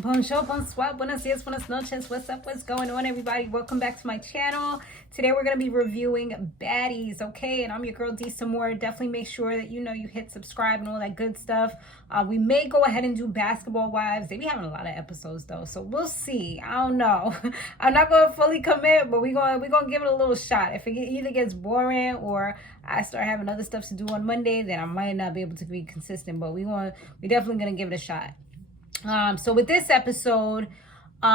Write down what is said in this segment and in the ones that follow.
Bonjour, bonsoir, buenos dias, buenas noches. What's up? What's going on, everybody? Welcome back to my channel. Today we're going to be reviewing Baddies, okay? And I'm your girl, D. Some more. Definitely make sure that you hit subscribe and all that good stuff. We may go ahead and do Basketball Wives. They be having a lot of episodes, though, so we'll see. I don't know. I'm not going to fully commit, but we're going to give it a little shot. If it either gets boring or I start having other stuff to do on Monday, then I might not be able to be consistent, but we're definitely going to give it a shot. So with this episode, they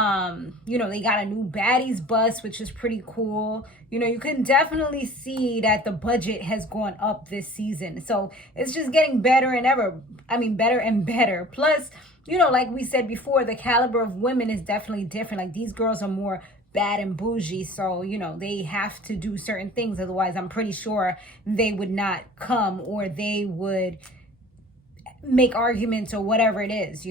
got a new Baddies bus, which is pretty cool. You can definitely see that the budget has gone up this season. So it's just getting better and better. Plus, like we said before, the caliber of women is definitely different. Like, these girls are more bad and bougie, so they have to do certain things, otherwise I'm pretty sure they would not come, or they would make arguments or whatever it is.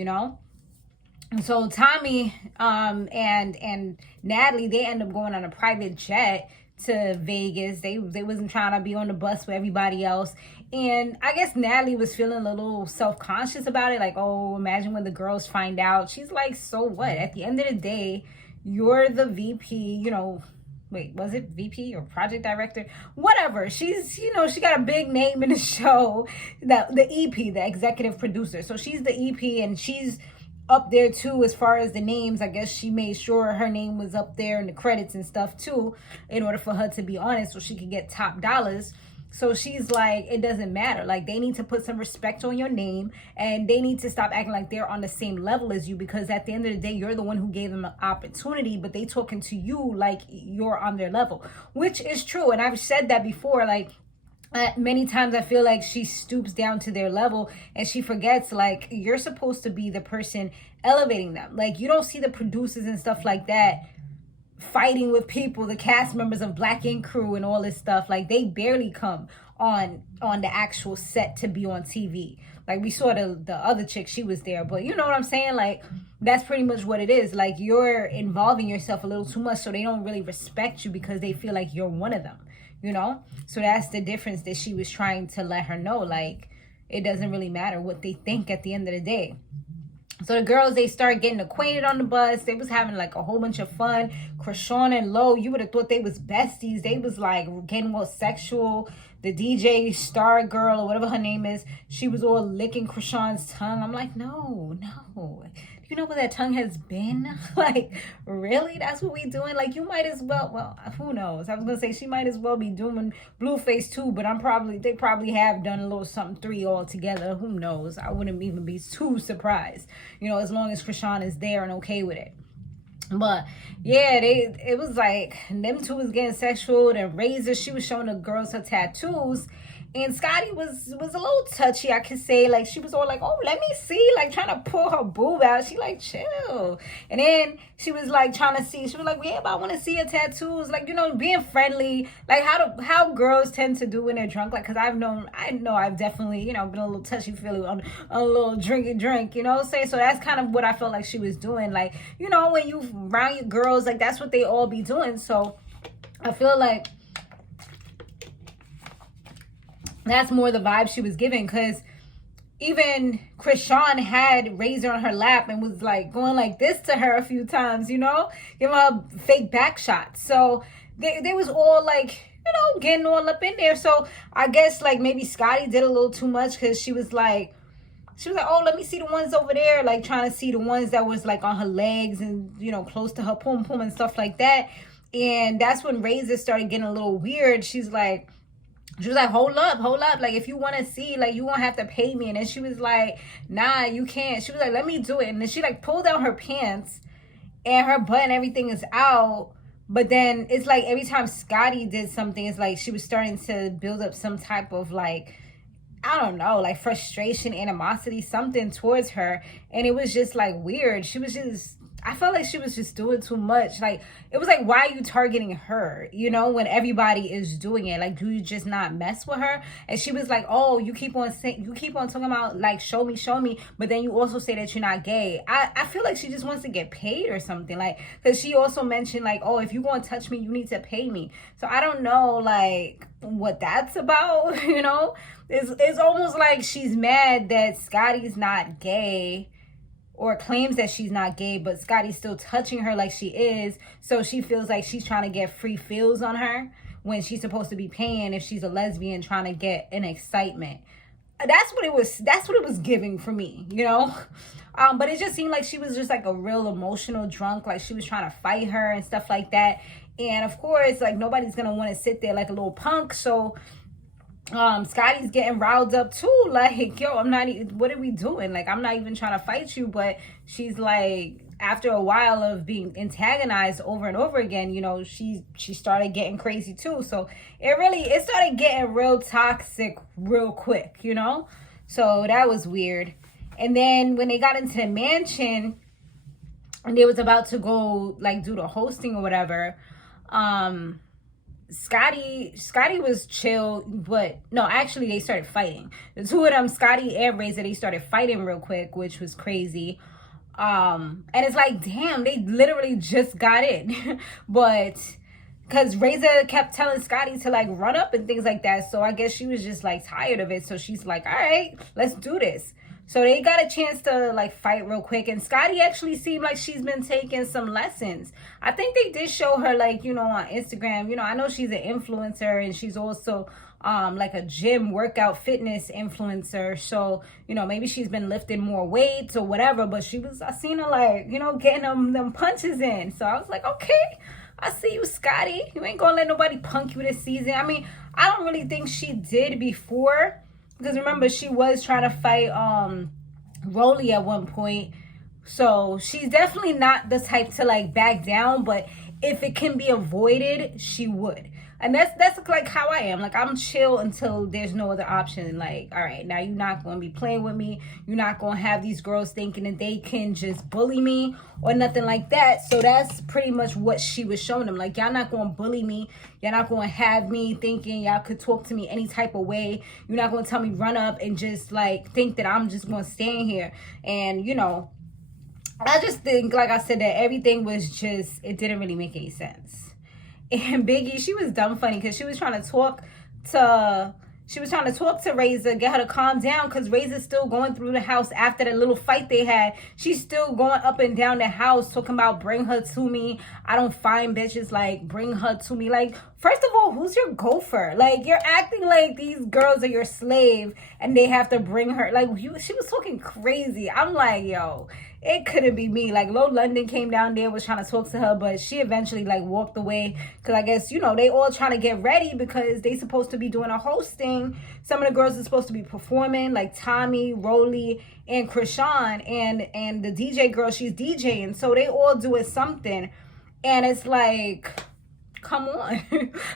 So Tommy and Natalie, they end up going on a private jet to Vegas. They wasn't trying to be on the bus with everybody else. And I guess Natalie was feeling a little self-conscious about it. Like, oh, imagine when the girls find out. She's like, so what? At the end of the day, you're the VP, wait, was it VP or project director? Whatever. She's, she got a big name in the show, the EP, the executive producer. So she's the EP, and she's up there too as far as the names. I guess she made sure her name was up there in the credits and stuff too, in order for her to be honest, so she could get top dollars. So she's like, it doesn't matter. Like, they need to put some respect on your name, and they need to stop acting like they're on the same level as you, because at the end of the day, you're the one who gave them an opportunity, but they talking to you like you're on their level, which is true. And I've said that before, like, many times I feel like she stoops down to their level, and she forgets, like, you're supposed to be the person elevating them. Like, you don't see the producers and stuff like that fighting with people, the cast members of Black Ink Crew and all this stuff. Like, they barely come on the actual set to be on TV. Like, we saw the other chick, she was there, but you know what I'm saying? Like, that's pretty much what it is. Like, you're involving yourself a little too much, so they don't really respect you because they feel like you're one of them. So that's the difference that she was trying to let her know. Like, it doesn't really matter what they think at the end of the day. So the girls, they start getting acquainted on the bus. They was having like a whole bunch of fun. Chrisean and Lo, you would have thought they was besties. They was like getting all sexual. The DJ star girl, or whatever her name is, she was all licking Chrisean's tongue. I'm like, no. Do you know where that tongue has been? Like, really? That's what we doing? Like, you might as well, who knows? I was going to say she might as well be doing Blueface too, but they probably have done a little something 3 all together. Who knows? I wouldn't even be too surprised, as long as Chrisean is there and okay with it. But yeah, it was like them two was getting sexual. And Razor, she was showing the girls her tattoos, and Scottie was a little touchy, I could say. Like, she was all like, oh, let me see, like trying to pull her boob out. She like, chill. And then she was like trying to see, she was like, yeah, but I want to see her tattoos. Like, being friendly, like how girls tend to do when they're drunk. Like, because I know I've definitely, been a little touchy-feely on a little drink, you know what I'm saying? So that's kind of what I felt like she was doing. Like, when you around your girls, like, that's what they all be doing. So I feel like that's more the vibe she was giving, because even Chrisean had Razor on her lap and was like going like this to her a few times, giving her fake back shots. So they was all like, getting all up in there. So I guess like maybe Scottie did a little too much, because she was like, oh, let me see the ones over there, like trying to see the ones that was like on her legs and, close to her pum and stuff like that. And that's when Razor started getting a little weird. She was like, hold up. Like, if you want to see, like, you won't have to pay me. And then she was like, nah, you can't. She was like, let me do it. And then she like pulled down her pants, and her butt and everything is out. But then it's like every time Scottie did something, it's like she was starting to build up some type of like, I don't know, like frustration, animosity, something towards her. And it was just like weird. I felt like she was just doing too much. Like, it was like, why are you targeting her, when everybody is doing it? Like, do you just not mess with her? And she was like, oh, you keep on talking about like, show me, but then you also say that you're not gay. I feel like she just wants to get paid or something. Like, because she also mentioned like, oh, if you want to touch me, you need to pay me. So I don't know like what that's about. It's almost like she's mad that Scottie's not gay, or claims that she's not gay, but Scottie's still touching her like she is. So she feels like she's trying to get free feels on her when she's supposed to be paying if she's a lesbian, trying to get an excitement. That's what it was giving for me, you know. But it just seemed like she was just like a real emotional drunk, like she was trying to fight her and stuff like that. And of course, like, nobody's gonna want to sit there like a little punk. So Scottie's getting riled up too, like, yo, I'm not even, what are we doing? Like, I'm not even trying to fight you. But she's like, after a while of being antagonized over and over again, you know, she started getting crazy too. So it started getting real toxic real quick, you know. So that was weird. And then when they got into the mansion and they was about to go like do the hosting or whatever, Scottie was chill, but no, actually they started fighting. The two of them, Scottie and Razor, they started fighting real quick, which was crazy. And it's like, damn, they literally just got in. But because Razor kept telling Scottie to like run up and things like that, so I guess she was just like tired of it. So she's like, all right, let's do this. So they got a chance to like fight real quick, and Scottie actually seemed like she's been taking some lessons. I think they did show her, like, you know, on Instagram. You know, I know she's an influencer, and she's also like a gym workout fitness influencer. So, you know, maybe she's been lifting more weights or whatever, but I seen her like, you know, getting them punches in. So I was like, okay, I see you, Scottie. You ain't gonna let nobody punk you this season. I mean, I don't really think she did before, because remember, she was trying to fight Rolly at one point. So she's definitely not the type to like back down, but if it can be avoided, she would. And that's like how I am. Like, I'm chill until there's no other option. Like, all right, now you're not going to be playing with me. You're not going to have these girls thinking that they can just bully me or nothing like that. So that's pretty much what she was showing them. Like, y'all not going to bully me. Y'all not going to have me thinking y'all could talk to me any type of way. You're not going to tell me run up and just like think that I'm just going to stand here. And, you know, I just think, like I said, that everything was just, it didn't really make any sense. And Biggie, she was dumb funny because she was trying to talk to Razor, get her to calm down, because Razor's still going through the house after the little fight they had. She's still going up and down the house talking about bring her to me. I don't find bitches, like, bring her to me. Like, first of all, who's your gopher? Like, you're acting like these girls are your slave and they have to bring her. Like, she was talking crazy. I'm like, yo, it couldn't be me. Like, Lo London came down there, was trying to talk to her, but she eventually like walked away, because I guess, you know, they all trying to get ready because they supposed to be doing a hosting. Some of the girls are supposed to be performing, like Tommy, Rolly, and Chrisean, and the DJ girl, she's DJing. So they all doing something, and it's like, come on.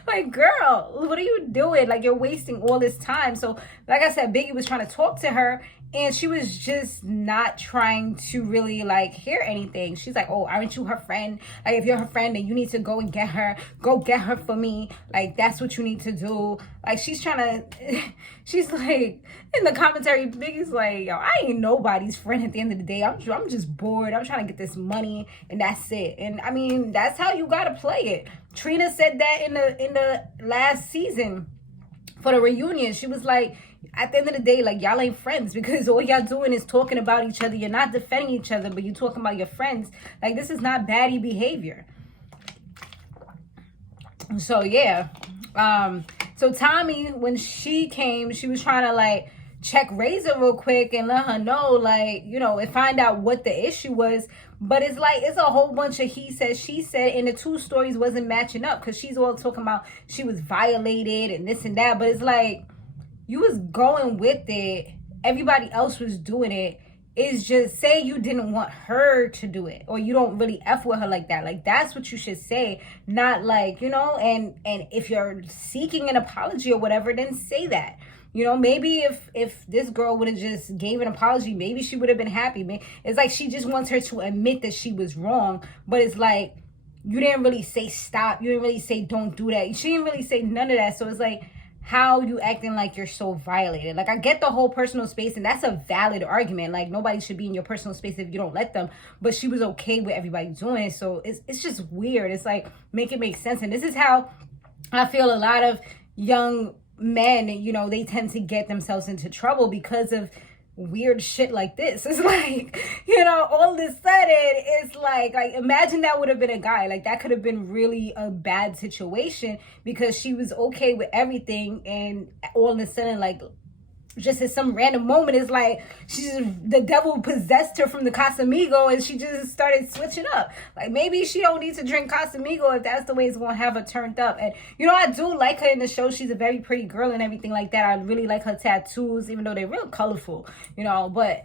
Like, girl, what are you doing? Like, you're wasting all this time. So like I said, Biggie was trying to talk to her, and she was just not trying to really like hear anything. She's like, oh, aren't you her friend? Like, if you're her friend, then you need to go and get her. Go get her for me. Like, that's what you need to do. Like, she's trying to, she's like, in the commentary, Biggie's like, yo, I ain't nobody's friend at the end of the day. I'm just bored. I'm trying to get this money, and that's it. And I mean, that's how you gotta play it. Trina said that in the last season for the reunion. She was like, at the end of the day, like, y'all ain't friends, because all y'all doing is talking about each other. You're not defending each other, but you talking about your friends. Like, this is not baddie behavior. So yeah, so Tommy, when she came, she was trying to like check Razor real quick and let her know, like, you know, and find out what the issue was. But it's like, it's a whole bunch of he said, she said, and the two stories wasn't matching up, because she's all talking about she was violated and this and that. But it's like, you was going with it, everybody else was doing it. It's just, say you didn't want her to do it, or you don't really F with her like that. Like, that's what you should say, not like, you know, and if you're seeking an apology or whatever, then say that. You know, maybe if this girl would have just gave an apology, maybe she would have been happy. It's like she just wants her to admit that she was wrong. But it's like, you didn't really say stop. You didn't really say don't do that. She didn't really say none of that. So it's like, how you acting like you're so violated? Like, I get the whole personal space, and that's a valid argument. Like, nobody should be in your personal space if you don't let them. But she was okay with everybody doing it. So it's just weird. It's like, make it make sense. And this is how I feel a lot of young men, you know, they tend to get themselves into trouble because of weird shit like this. It's like, you know, all of a sudden it's like imagine that would have been a guy. Like that could have been really a bad situation because she was okay with everything, and all of a sudden, like, just at some random moment, it's like the devil possessed her from the Casamigo and she just started switching up. Like maybe she don't need to drink Casamigo if that's the way it's gonna have her turned up. And you know, I do like her in the show. She's a very pretty girl and everything like that. I really like her tattoos, even though they're real colorful, you know. But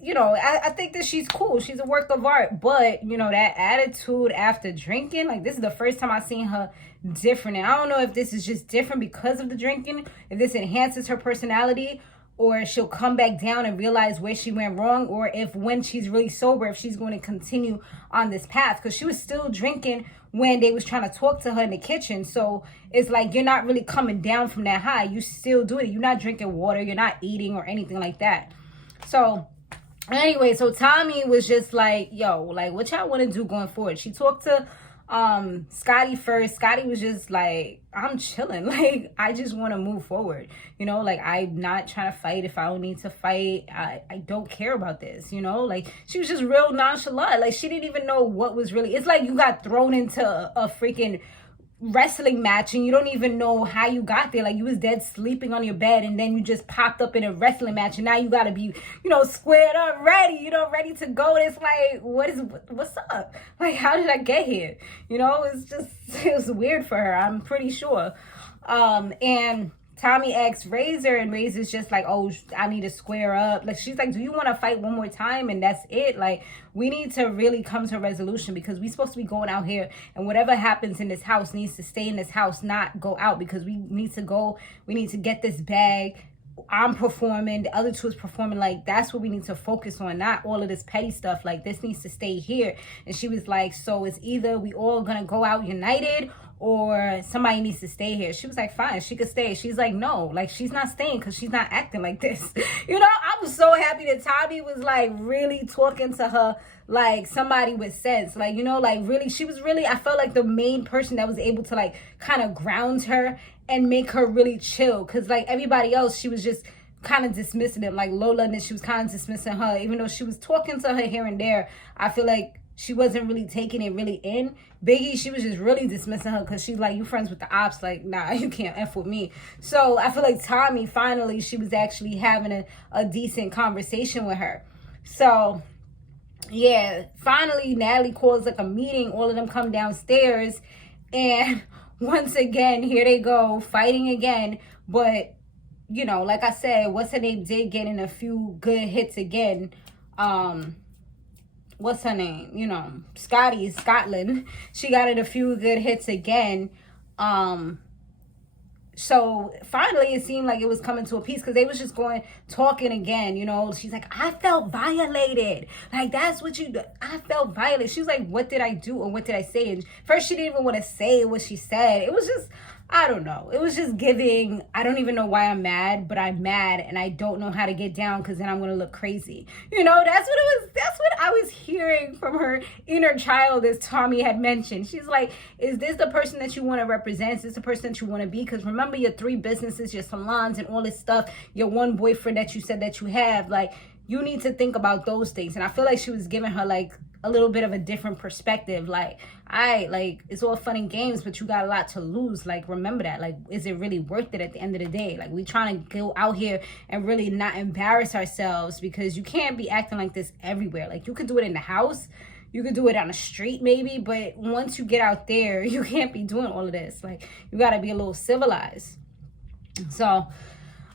you know, I think that she's cool. She's a work of art. But you know, that attitude after drinking, like this is the first time I've seen her different. And I don't know if this is just different because of the drinking, if this enhances her personality, or she'll come back down and realize where she went wrong, or if when she's really sober, if she's going to continue on this path, because she was still drinking when they was trying to talk to her in the kitchen. So it's like you're not really coming down from that high. You still doing it. You're not drinking water, you're not eating or anything like that. So anyway, so Tommy was just like, yo, like, what y'all want to do going forward? She talked to Scottie first. Scottie was just like, I'm chilling. Like, I just want to move forward. You know, like, I'm not trying to fight if I don't need to fight. I don't care about this, you know? Like, she was just real nonchalant. Like, she didn't even know what was really... It's like you got thrown into a freaking wrestling match and you don't even know how you got there. Like, you was dead sleeping on your bed and then you just popped up in a wrestling match and now you gotta be, you know, squared up, ready, you know, ready to go. And it's like, what's up? Like, how did I get here? You know, it was weird for her, I'm pretty sure. And Tommy asks Razor, and Razor's just like, oh, I need to square up. Like, she's like, do you want to fight one more time? And that's it. Like, we need to really come to a resolution, because we're supposed to be going out here, and whatever happens in this house needs to stay in this house, not go out, because we need to go. We need to get this bag. I'm performing, the other two is performing. Like, that's what we need to focus on, not all of this petty stuff. Like, this needs to stay here. And she was like, so it's either we all gonna go out united or somebody needs to stay here. She was like, fine, she could stay. She's like, no, like, she's not staying because she's not acting like this. You know, I was so happy that Tommy was like really talking to her like somebody with sense. Like, you know, like really, she was really, I felt like the main person that was able to like kind of ground her and make her really chill. Because like everybody else, she was just kind of dismissing them. Like Lo London, she was kind of dismissing her, even though she was talking to her here and there. I feel like she wasn't really taking it really in. Biggie, she was just really dismissing her because she's like, you friends with the ops? Like, nah, you can't F with me. So I feel like Tommy, finally, she was actually having a decent conversation with her. So yeah, finally, Natalie calls like a meeting. All of them come downstairs. And once again, here they go, fighting again. But, you know, like I said, what's her name did get in a few good hits again. What's her name? You know, Scottie, Scotland. She got in a few good hits again. So finally it seemed like it was coming to a peace, because they was just talking again, you know. She's like, I felt violated. Like, that's what you do. I felt violated. She was like, what did I do or what did I say? And first she didn't even want to say what she said. It was just, I don't know. It was just giving, I don't even know why I'm mad, but I'm mad and I don't know how to get down because then I'm going to look crazy. You know, that's what it was. That's what I was hearing from her inner child, as Tommy had mentioned. She's like, is this the person that you want to represent? Is this the person that you want to be? Because remember your 3 businesses, your salons and all this stuff, your one boyfriend that you said that you have. Like, you need to think about those things. And I feel like she was giving her like a little bit of a different perspective. Like, it's all fun and games, but you got a lot to lose. Like, remember that. Like, is it really worth it at the end of the day? Like, we trying to go out here and really not embarrass ourselves, because you can't be acting like this everywhere. Like, you could do it in the house, you could do it on the street maybe, but once you get out there, you can't be doing all of this. Like, you got to be a little civilized. So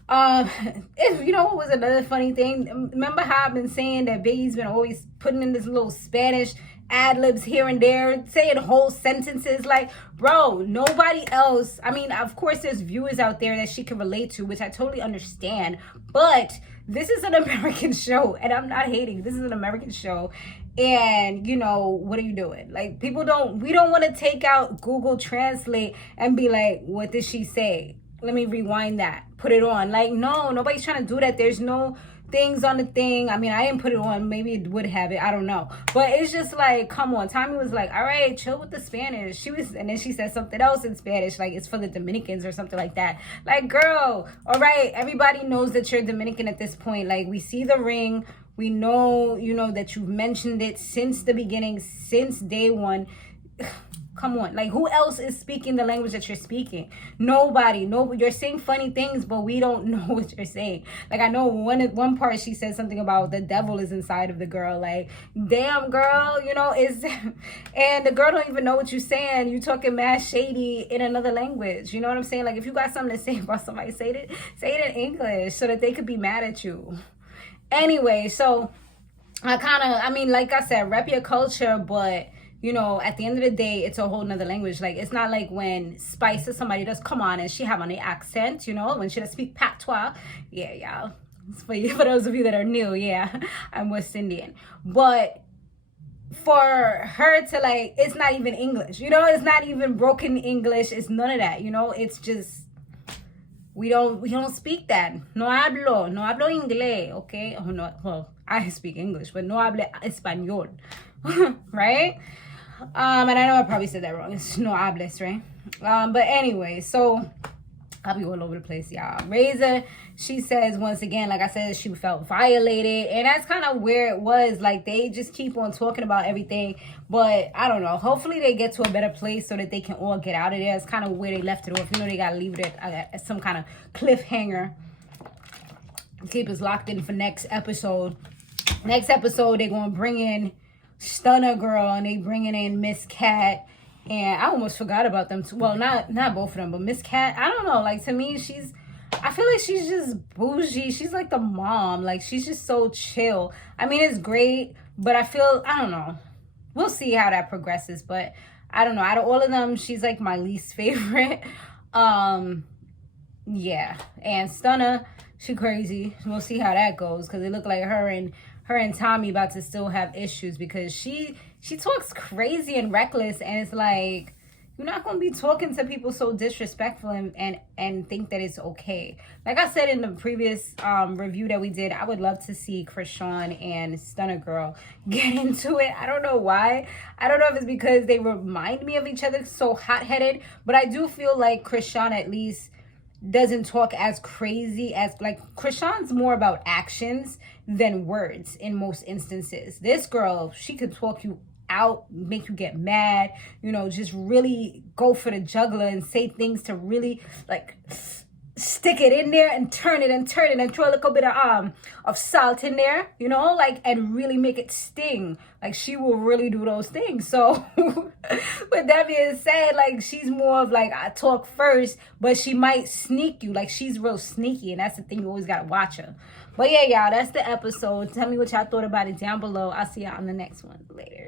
you know what was another funny thing? Remember how I've been saying that Biggie's been always putting in this little Spanish ad-libs here and there, saying whole sentences? Like, bro, nobody else, I mean, of course there's viewers out there that she can relate to, which I totally understand, but this is an American show, and I'm not hating. This is an American show, and you know, what are you doing? Like, we don't want to take out Google Translate and be like, what did she say? Let me rewind that, put it on. Like, no, nobody's trying to do that. There's no things on the thing. I mean, I didn't put it on. Maybe it would have it. I don't know. But it's just like, come on. Tommy was like, all right, chill with the Spanish. And then she said something else in Spanish, like it's for the Dominicans or something like that. Like, girl, all right, everybody knows that you're Dominican at this point. Like, we see the ring. We know, you know, that you've mentioned it since the beginning, since day one. Come on, like, who else is speaking the language that you're speaking? Nobody. No, you're saying funny things, but we don't know what you're saying. Like, I know one part she said something about the devil is inside of the girl. Like, damn, girl, you know, and the girl don't even know what you're saying. You talking mad shady in another language. You know what I'm saying? Like, if you got something to say about somebody, say it in English so that they could be mad at you. Anyway, so I mean, like I said, rep your culture, but you know, at the end of the day, it's a whole nother language. Like, it's not like when Spice or somebody does come on and she have on the accent, you know, when she does speak patois. Yeah, y'all. For those of you that are new, yeah, I'm West Indian. But for her to, like, it's not even English, you know, it's not even broken English. It's none of that, you know, it's just, we don't speak that. No hablo inglés, okay? Oh, no, well, I speak English, but no hablo español, right? And I know I probably said that wrong. It's no hables, right? But anyway, so I'll be all over the place, y'all. Razor, she says, once again, like I said, she felt violated. And that's kind of where it was. Like, they just keep on talking about everything. But I don't know. Hopefully they get to a better place so that they can all get out of there. It's kind of where they left it off. You know, they got to leave it at some kind of cliffhanger. Keep us locked in for next episode. Next episode, they're going to bring in Stunner Girl, and they bringing in Miss Cat, and I almost forgot about them too. Well, not both of them, but Miss Cat, I don't know, like, to me, I feel like she's just bougie. She's like the mom. Like, she's just so chill. I mean, it's great, but I don't know. We'll see how that progresses, but I don't know. Out of all of them, she's like my least favorite. Yeah, and Stunner, she crazy. We'll see how that goes, because it looked like her and Tommy about to still have issues, because she talks crazy and reckless, and it's like, you're not going to be talking to people so disrespectful and think that it's okay. Like I said in the previous review that we did, I would love to see Chrisean and Stunner Girl get into it. I don't know why. I don't know if it's because they remind me of each other, so hot-headed, but I do feel like Chrisean at least doesn't talk as crazy as, like, Chrisean's more about actions than words in most instances. This girl, she could talk you out, make you get mad, you know, just really go for the jugular and say things to really, like, stick it in there and turn it and throw a little bit of salt in there, you know, like, and really make it sting. Like, she will really do those things. So with that being said, like, she's more of like, I talk first, but she might sneak you. Like, she's real sneaky, and that's the thing, you always gotta watch her. But yeah, y'all, that's the episode. Tell me what y'all thought about it down below. I'll see y'all on the next one later.